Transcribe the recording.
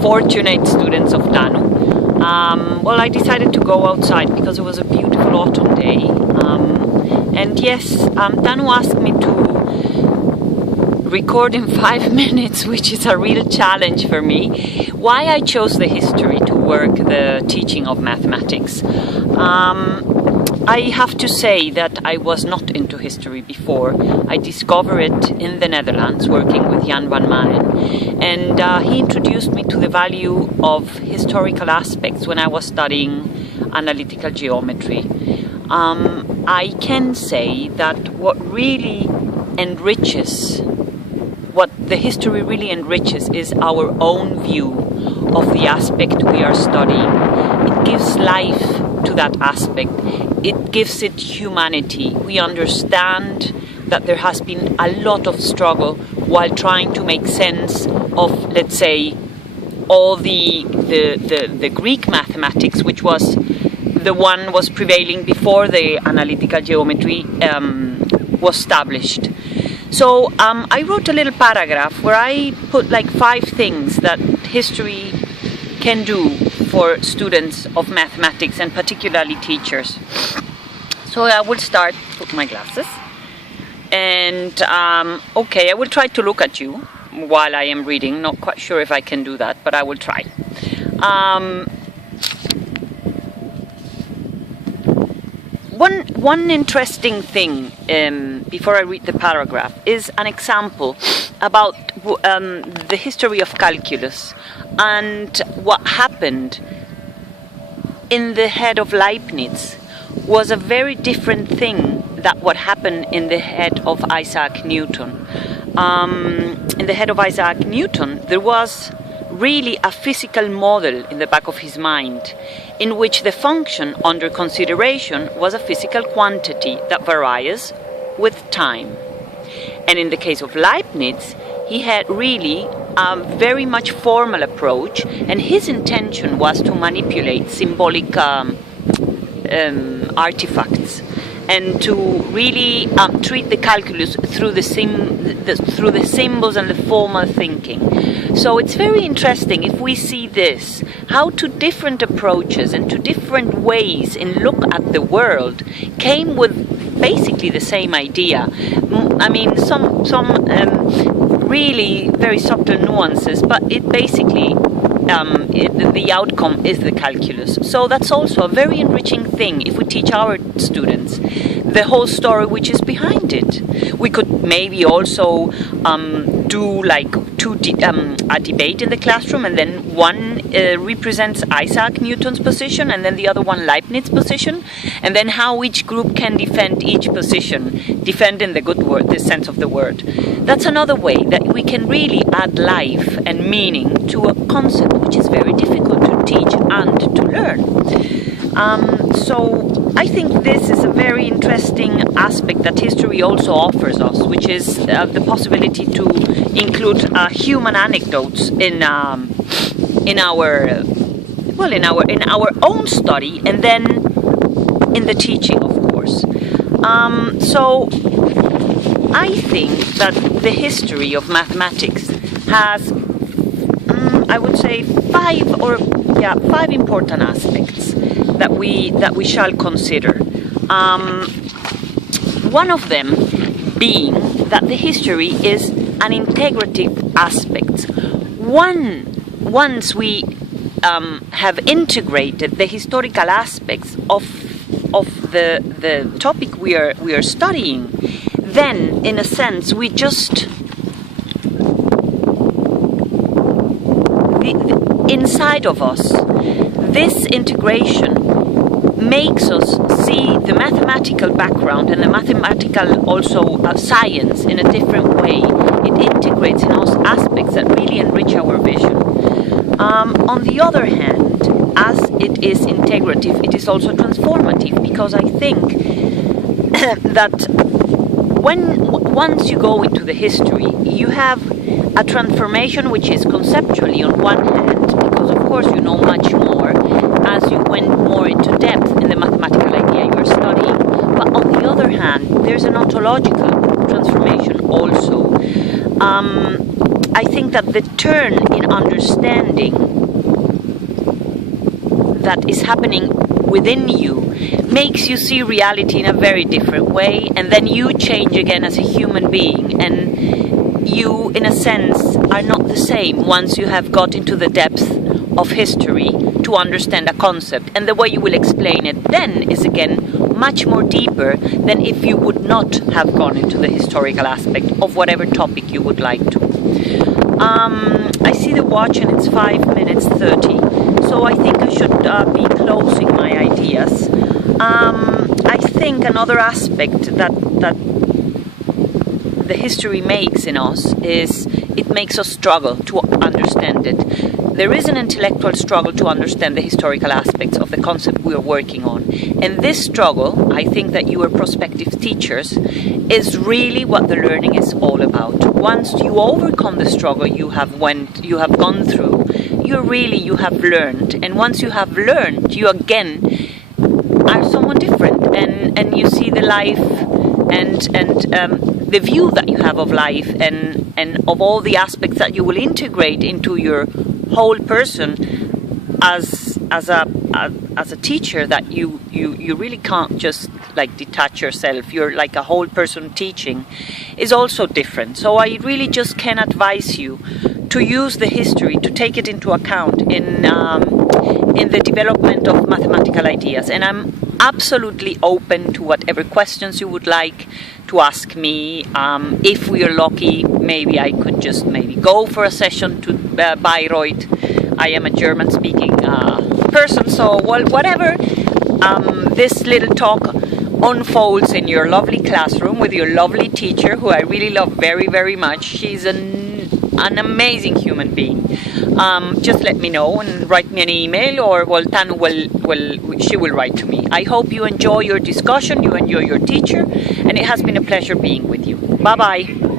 fortunate students of TANU. Well, I decided to go outside because it was a beautiful autumn day. And yes, TANU asked me to record in 5 minutes, which is a real challenge for me. Why I chose the history to work the teaching of mathematics. I have to say that I was not into history before. I discovered it in the Netherlands working with Jan van Manen, and he introduced me to the value of historical aspects when I was studying analytical geometry. I can say that what the history really enriches is our own view of the aspect we are studying. It gives life to that aspect. It gives it humanity. We understand that there has been a lot of struggle while trying to make sense of, let's say, all the Greek mathematics, which was the one was prevailing before the analytical geometry was established. So I wrote a little paragraph where I put like 5 things that history can do for students of mathematics and particularly teachers. So I will start, put my glasses, and okay, I will try to look at you while I am reading. Not quite sure if I can do that, but I will try. One interesting thing before I read the paragraph is an example about the history of calculus and what happened in the head of Leibniz was a very different thing than what happened in the head of Isaac Newton. In the head of Isaac Newton, there was really a physical model in the back of his mind, in which the function under consideration was a physical quantity that varies with time. And in the case of Leibniz, he had really a very much formal approach, and his intention was to manipulate symbolic artifacts and to really treat the calculus through the symbols and the formal thinking. So it's very interesting if we see this, how 2 different approaches and 2 different ways in look at the world came with basically the same idea. I mean, some really very subtle nuances, but it basically the outcome is the calculus. So that's also a very enriching thing if we teach our students the whole story which is behind it. We could maybe also do like a debate in the classroom, and then one represents Isaac Newton's position and then the other one Leibniz's position, and then how each group can defend each position, defend in the good word, the sense of the word. That's another way that we can really add life and meaning to a concept which is very difficult to teach and to learn. So I think this is a very interesting aspect that history also offers us, which is the possibility to include human anecdotes in our own study, and then in the teaching, of course. So I think that the history of mathematics has, I would say, 5 important aspects that we shall consider. One of them being that the history is an integrative aspect. Once we have integrated the historical aspects of the topic we are studying, then in a sense we just inside of us, this integration makes us see the mathematical background and the mathematical also science in a different way. It integrates in us aspects that really enrich our vision. On the other hand, as it is integrative, it is also transformative, because I think that once you go into the history, you have a transformation which is conceptually on one hand, because of course you know much more as you went more into depth in the mathematical idea you are studying, but on the other hand there's an ontological transformation also. I think that the turn in understanding that is happening within you makes you see reality in a very different way, and then you change again as a human being, and you in a sense are not the same once you have got into the depth of history to understand a concept, and the way you will explain it then is again much more deeper than if you would not have gone into the historical aspect of whatever topic you would like to. I see the watch and it's 5 minutes 30, so I think I should be closing my ideas. I think another aspect that the history makes in us is it makes us struggle to understand it. There is an intellectual struggle to understand the historical aspects of the concept we are working on. And this struggle, I think that you are prospective teachers, is really what the learning is all about. Once you overcome the struggle you have gone through, you have learned. And once you have learned, you again are someone different, and you see the life and the view that you have of life and of all the aspects that you will integrate into your whole person as a teacher, that you really can't just like detach yourself. You're like a whole person teaching is also different. So I really just can advise you to use the history, to take it into account in the development of mathematical ideas. And I'm absolutely open to whatever questions you would like to ask me. If we are lucky, maybe I could just go for a session to Bayreuth. I am a German-speaking person, so whatever this little talk unfolds in your lovely classroom with your lovely teacher, who I really love very, very much. She's an amazing human being. Just let me know and write me an email, or Tanu will write to me. I hope you enjoy your discussion, you enjoy your teacher, and it has been a pleasure being with you. Bye bye.